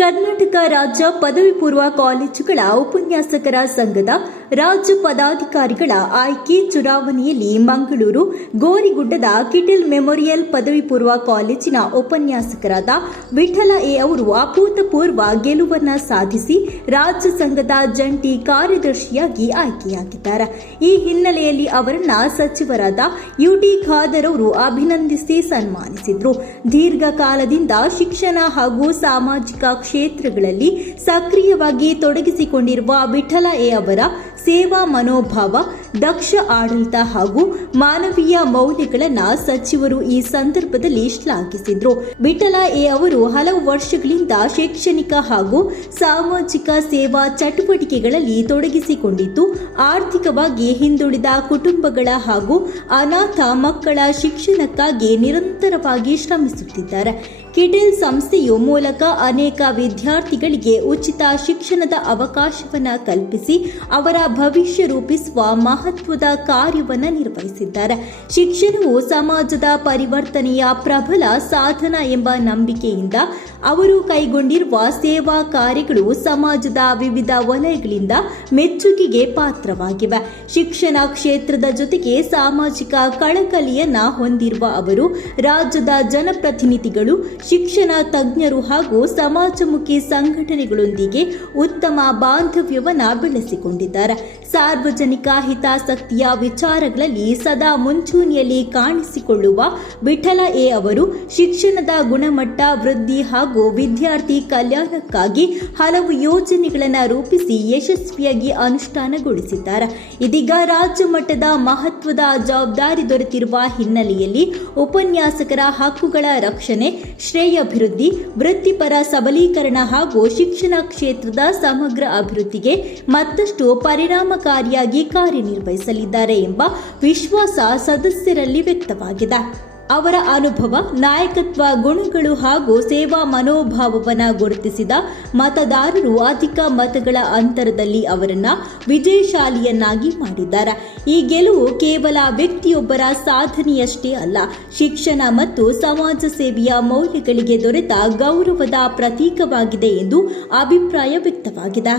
ಕರ್ನಾಟಕ ರಾಜ್ಯ ಪದವಿ ಪೂರ್ವ ಕಾಲೇಜುಗಳ ಉಪನ್ಯಾಸಕರ ಸಂಘದ ರಾಜ್ಯ ಪದಾಧಿಕಾರಿಗಳ ಆಯ್ಕೆ ಚುನಾವಣೆಯಲ್ಲಿ ಮಂಗಳೂರು ಗೋರಿಗುಡ್ಡದ ಕಿಟೆಲ್ ಮೆಮೋರಿಯಲ್ ಪದವಿ ಪೂರ್ವ ಕಾಲೇಜಿನ ಉಪನ್ಯಾಸಕರಾದ ವಿಠಲ ಎ ಅವರು ಅಭೂತಪೂರ್ವ ಗೆಲುವನ್ನು ಸಾಧಿಸಿ ರಾಜ್ಯ ಸಂಘದ ಜಂಟಿ ಕಾರ್ಯದರ್ಶಿಯಾಗಿ ಆಯ್ಕೆಯಾಗಿದ್ದಾರೆ. ಈ ಹಿನ್ನೆಲೆಯಲ್ಲಿ ಅವರನ್ನ ಸಚಿವರಾದ ಯುಟಿ ಖಾದರ್ ಅವರು ಅಭಿನಂದಿಸಿ ಸನ್ಮಾನಿಸಿದರು. ದೀರ್ಘಕಾಲದಿಂದ ಶಿಕ್ಷಣ ಹಾಗೂ ಸಾಮಾಜಿಕ ಕ್ಷೇತ್ರಗಳಲ್ಲಿ ಸಕ್ರಿಯವಾಗಿ ತೊಡಗಿಸಿಕೊಂಡಿರುವ ವಿಠಲ ಎ ಅವರ ಸೇವಾ ಮನೋಭಾವ, ದಕ್ಷ ಆಡಳಿತ ಹಾಗೂ ಮಾನವೀಯ ಮೌಲ್ಯಗಳನ್ನು ಸಚಿವರು ಈ ಸಂದರ್ಭದಲ್ಲಿ ಶ್ಲಾಘಿಸಿದರು. ವಿಠಲ ಎ ಅವರು ಹಲವು ವರ್ಷಗಳಿಂದ ಶೈಕ್ಷಣಿಕ ಹಾಗೂ ಸಾಮಾಜಿಕ ಸೇವಾ ಚಟುವಟಿಕೆಗಳಲ್ಲಿ ತೊಡಗಿಸಿಕೊಂಡಿದ್ದು, ಆರ್ಥಿಕವಾಗಿ ಹಿಂದುಳಿದ ಕುಟುಂಬಗಳ ಹಾಗೂ ಅನಾಥ ಮಕ್ಕಳ ಶಿಕ್ಷಣಕ್ಕಾಗಿ ನಿರಂತರವಾಗಿ ಶ್ರಮಿಸುತ್ತಿದ್ದಾರೆ. ಕಿಟೆಲ್ ಸಂಸ್ಥೆಯು ಮೂಲಕ ಅನೇಕ ವಿದ್ಯಾರ್ಥಿಗಳಿಗೆ ಉಚಿತ ಶಿಕ್ಷಣದ ಅವಕಾಶವನ್ನು ಕಲ್ಪಿಸಿ ಅವರ ಭವಿಷ್ಯ ರೂಪಿಸುವ ಮಹತ್ವದ ಕಾರ್ಯವನ್ನು ನಿರ್ವಹಿಸಿದ್ದಾರೆ. ಶಿಕ್ಷಣವು ಸಮಾಜದ ಪರಿವರ್ತನೆಯ ಪ್ರಬಲ ಸಾಧನ ಎಂಬ ನಂಬಿಕೆಯಿಂದ ಅವರು ಕೈಗೊಂಡಿರುವ ಸೇವಾ ಕಾರ್ಯಗಳು ಸಮಾಜದ ವಿವಿಧ ವಲಯಗಳಿಂದ ಮೆಚ್ಚುಗೆಗೆ ಪಾತ್ರವಾಗಿವೆ. ಶಿಕ್ಷಣ ಕ್ಷೇತ್ರದ ಜೊತೆಗೆ ಸಾಮಾಜಿಕ ಕಳಕಳಿಯನ್ನ ಹೊಂದಿರುವ ಅವರು ರಾಜ್ಯದ ಜನಪ್ರತಿನಿಧಿಗಳು, ಶಿಕ್ಷಣ ತಜ್ಞರು ಹಾಗೂ ಸಮಾಜಮುಖಿ ಸಂಘಟನೆಗಳೊಂದಿಗೆ ಉತ್ತಮ ಬಾಂಧವ್ಯವನ್ನು ಬೆಳೆಸಿಕೊಂಡಿದ್ದಾರೆ. ಸಾರ್ವಜನಿಕ ಹಿತಾಸಕ್ತಿಯ ವಿಚಾರಗಳಲ್ಲಿ ಸದಾ ಮುಂಚೂಣಿಯಲ್ಲಿ ಕಾಣಿಸಿಕೊಳ್ಳುವ ವಿಠಲ ಎ ಅವರು ಶಿಕ್ಷಣದ ಗುಣಮಟ್ಟ ವೃದ್ಧಿ ಹಾಗೂ ವಿದ್ಯಾರ್ಥಿ ಕಲ್ಯಾಣಕ್ಕಾಗಿ ಹಲವು ಯೋಜನೆಗಳನ್ನು ರೂಪಿಸಿ ಯಶಸ್ವಿಯಾಗಿ ಅನುಷ್ಠಾನಗೊಳಿಸಿದ್ದಾರೆ. ಇದೀಗ ರಾಜ್ಯ ಮಟ್ಟದ ಮಹತ್ವದ ಜವಾಬ್ದಾರಿ ದೊರೆತಿರುವ ಹಿನ್ನೆಲೆಯಲ್ಲಿ ಉಪನ್ಯಾಸಕರ ಹಕ್ಕುಗಳ ರಕ್ಷಣೆ, ಶ್ರೇಯಾಭಿವೃದ್ಧಿ, ವೃತ್ತಿಪರ ಸಬಲೀಕರಣ ಹಾಗೂ ಶಿಕ್ಷಣ ಕ್ಷೇತ್ರದ ಸಮಗ್ರ ಅಭಿವೃದ್ಧಿಗೆ ಮತ್ತಷ್ಟು ಪರಿಣಾಮಕಾರಿಯಾಗಿ ಕಾರ್ಯನಿರ್ವಹಿಸಲಿದ್ದಾರೆ ಎಂಬ ವಿಶ್ವಾಸ ಸದಸ್ಯರಲ್ಲಿ ವ್ಯಕ್ತವಾಗಿದೆ. ಅವರ ಅನುಭವ, ನಾಯಕತ್ವ ಗುಣಗಳು ಹಾಗೂ ಸೇವಾ ಮನೋಭಾವವನ್ನು ಗುರುತಿಸಿದ ಮತದಾರರು ಅಧಿಕ ಮತಗಳ ಅಂತರದಲ್ಲಿ ಅವರನ್ನು ವಿಜಯಶಾಲಿಯನ್ನಾಗಿ ಮಾಡಿದ್ದಾರೆ. ಈ ಗೆಲುವು ಕೇವಲ ವ್ಯಕ್ತಿಯೊಬ್ಬರ ಸಾಧನೆಯಷ್ಟೇ ಅಲ್ಲ, ಶಿಕ್ಷಣ ಮತ್ತು ಸಮಾಜ ಸೇವೆಯ ಮೌಲ್ಯಗಳಿಗೆ ದೊರೆತ ಗೌರವದ ಪ್ರತೀಕವಾಗಿದೆ ಎಂದು ಅಭಿಪ್ರಾಯ ವ್ಯಕ್ತವಾಗಿದೆ.